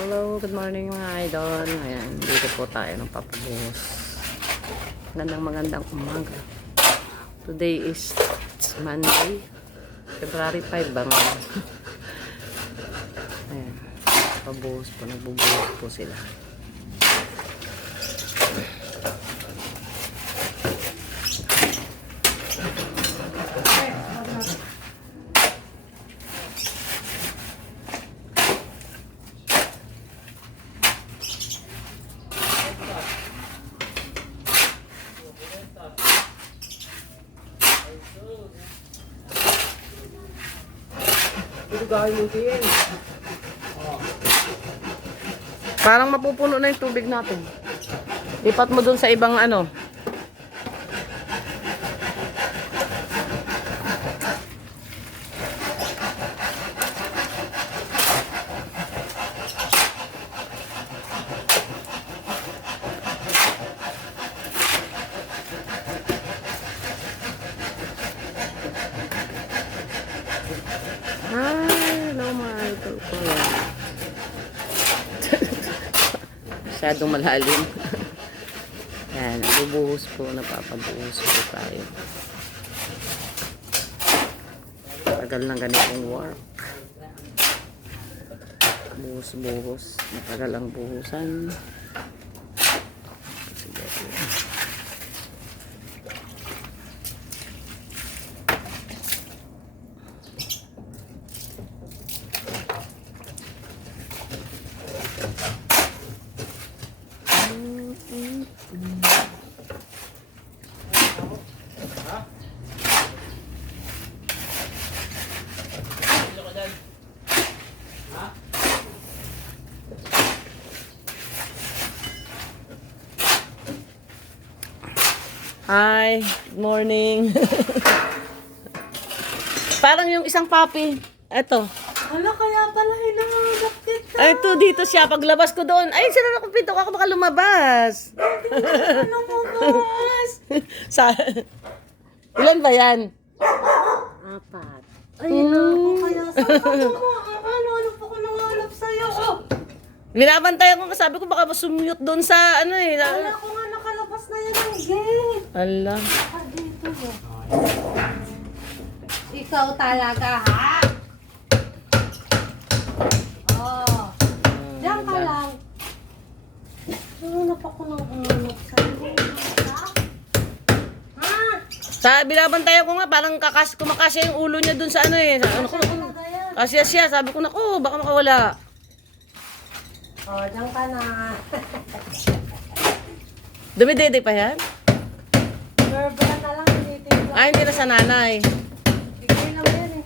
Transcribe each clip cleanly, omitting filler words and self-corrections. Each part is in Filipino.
Hello, good morning mga idol. Ayan, dito po tayo ng papabuhos. Magandang umaga. Today is Monday, February 5 ba ngayon? Ayan, papabuhos po, nagbubuhos po sila. Parang mapupuno na yung tubig natin. Lipat mo dun sa ibang ano. Hello mga idol ko. Masyadong malalim. Yan, bubuhos po, napapabuhos po tayo. Tagal ng ganitong work. Buhos-buhos. Matagal ang buhusan. Sige. Hi, good morning. Parang yung isang papi. Eto. Hala, kaya pala hinahanap kita. Ay, ito dito siya. Paglabas ko doon. Ay, sila na pinto ako baka lumabas. Lumabas. Sa ilan ba yan? 4. Ay, naku, kaya sa ano pa ko nangalap sa'yo? Oh, Binabantayan ko, sabi ko baka masumute doon sa ano eh. wala ko nga nakalabas na yan ang gate. Ala. Ah, dito ba? Ikaw talaga, ha? Oh, diyan ka lang. Ano pa ko nangalap sa'yo? Ha? Sa binabantayan ko nga parang kumakasya yung ulo niya doon sa ano eh. Sa, ano ko, Talaga yan. kasya siya. Sabi ko naku, baka makawala. Oh, diyan ka na. Dumidede pa yan? Verbal na lang, tinitignan. Ay, hindi na sa nanay. Bigay lang yan eh.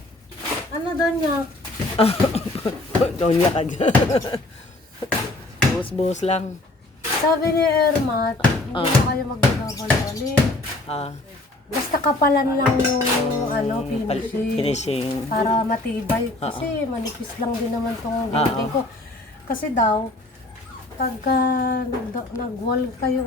Ano doon niya? Donya ka dyan. Buhos-buhos lang. Sabi ni Ermat, hindi na kayo magdadabal-balik. Ah, Basta kapalan lang yung finishing. finishing. Para matibay. Kasi manipis lang din naman tong dingding ko. Kasi daw, pagka nag-wall kayo